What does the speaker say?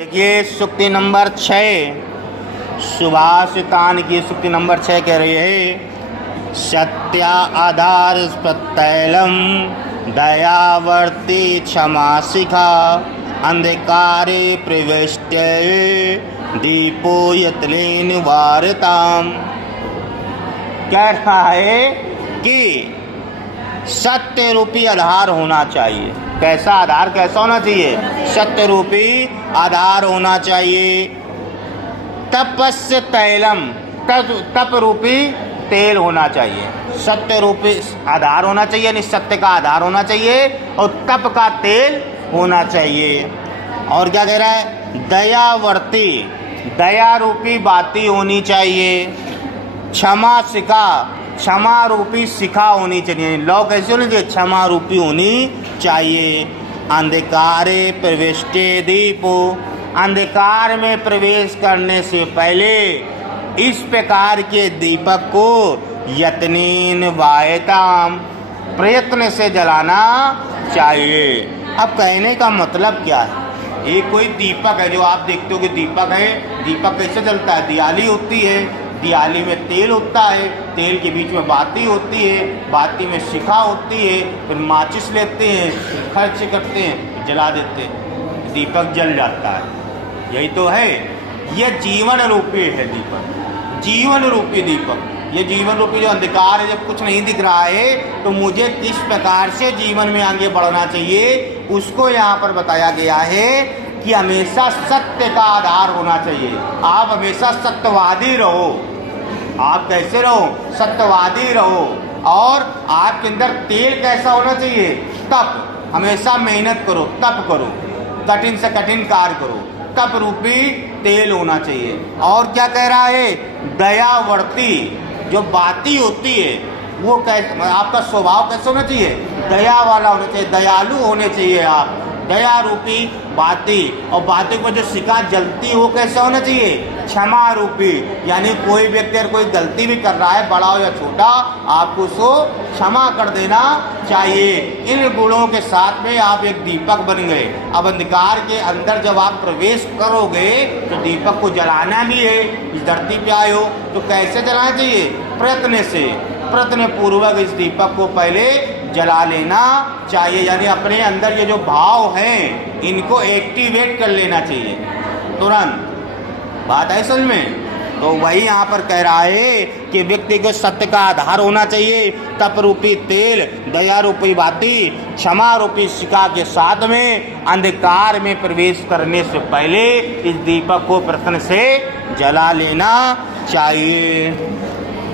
देखिए सूक्ति नंबर 6 सुभाषितान की सूक्ति नंबर 6 कह रही है सत्या आधार प्रत्यलम दयावर्ती क्षमा शिखा अंधकारे प्रविष्टे दीपो यतलेन वारताम। कह रहा है कि सत्य रूपी आधार होना चाहिए। कैसा आधार, कैसा होना चाहिए? सत्य रूपी आधार होना चाहिए। तपस्य तैलम, तप रूपी तेल होना चाहिए। सत्य रूपी आधार होना चाहिए, यानी सत्य का आधार होना चाहिए और तप का तेल होना चाहिए। और क्या कह रहा है? दयावर्ती, दया रूपी बाती होनी चाहिए। क्षमा शिखा, क्षमा रूपी शिखा होनी चाहिए। लौ कैसे होनी चाहिए? क्षमा रूपी होनी चाहिए। अंधकारे प्रविष्टे दीपो, अंधकार में प्रवेश करने से पहले इस प्रकार के दीपक को यत्नेन वायताम, प्रयत्न से जलाना चाहिए। अब कहने का मतलब क्या है? ये कोई दीपक है जो आप देखते हो कि दीपक है। दीपक कैसे जलता है? दियाली होती है, दियाली में तेल होता है, तेल के बीच में बाती होती है, बाती में शिखा होती है, फिर माचिस लेते हैं, खर्च करते हैं, जला देते हैं, दीपक जल जाता है। यही तो है, यह जीवन रूपी है दीपक, जीवन रूपी दीपक। ये जीवन रूपी जो अंधकार है, जब कुछ नहीं दिख रहा है तो मुझे किस प्रकार से जीवन में आगे बढ़ना चाहिए, उसको यहाँ पर बताया गया है कि हमेशा सत्य का आधार होना चाहिए। आप हमेशा सत्यवादी रहो। आप कैसे रहो? सत्यवादी रहो। और आपके अंदर तेल कैसा होना चाहिए? तप। हमेशा मेहनत करो, तप करो, कठिन से कठिन कार्य करो, तप रूपी तेल होना चाहिए। और क्या कह रहा है? दयावर्ती, जो बाती होती है वो कैसे, आपका स्वभाव कैसे होना चाहिए? दया वाला होना चाहिए, दयालु होने चाहिए आप, दया रूपी बाती। और बाती पर जो शिखा जलती है वो कैसा होना चाहिए? क्षमा रूपी, यानी कोई व्यक्ति अगर कोई गलती भी कर रहा है, बड़ा हो या छोटा, आपको उसको क्षमा कर देना चाहिए। इन गुणों के साथ में आप एक दीपक बन गए। अब अंधकार के अंदर जब आप प्रवेश करोगे तो दीपक को जलाना भी है। इस धरती पे आए हो तो कैसे जलाना चाहिए? प्रयत्न से, प्रयत्न पूर्वक इस दीपक को पहले जला लेना चाहिए। यानी अपने अंदर ये जो भाव हैं इनको एक्टिवेट कर लेना चाहिए तुरंत। बात है समझ में? तो वही यहाँ पर कह रहा है कि व्यक्ति को सत्य का आधार होना चाहिए, तप रूपी तेल, दया रूपी बाती, क्षमा रूपी शिखा के साथ में अंधकार में प्रवेश करने से पहले इस दीपक को प्रयत्न से जला लेना चाहिए।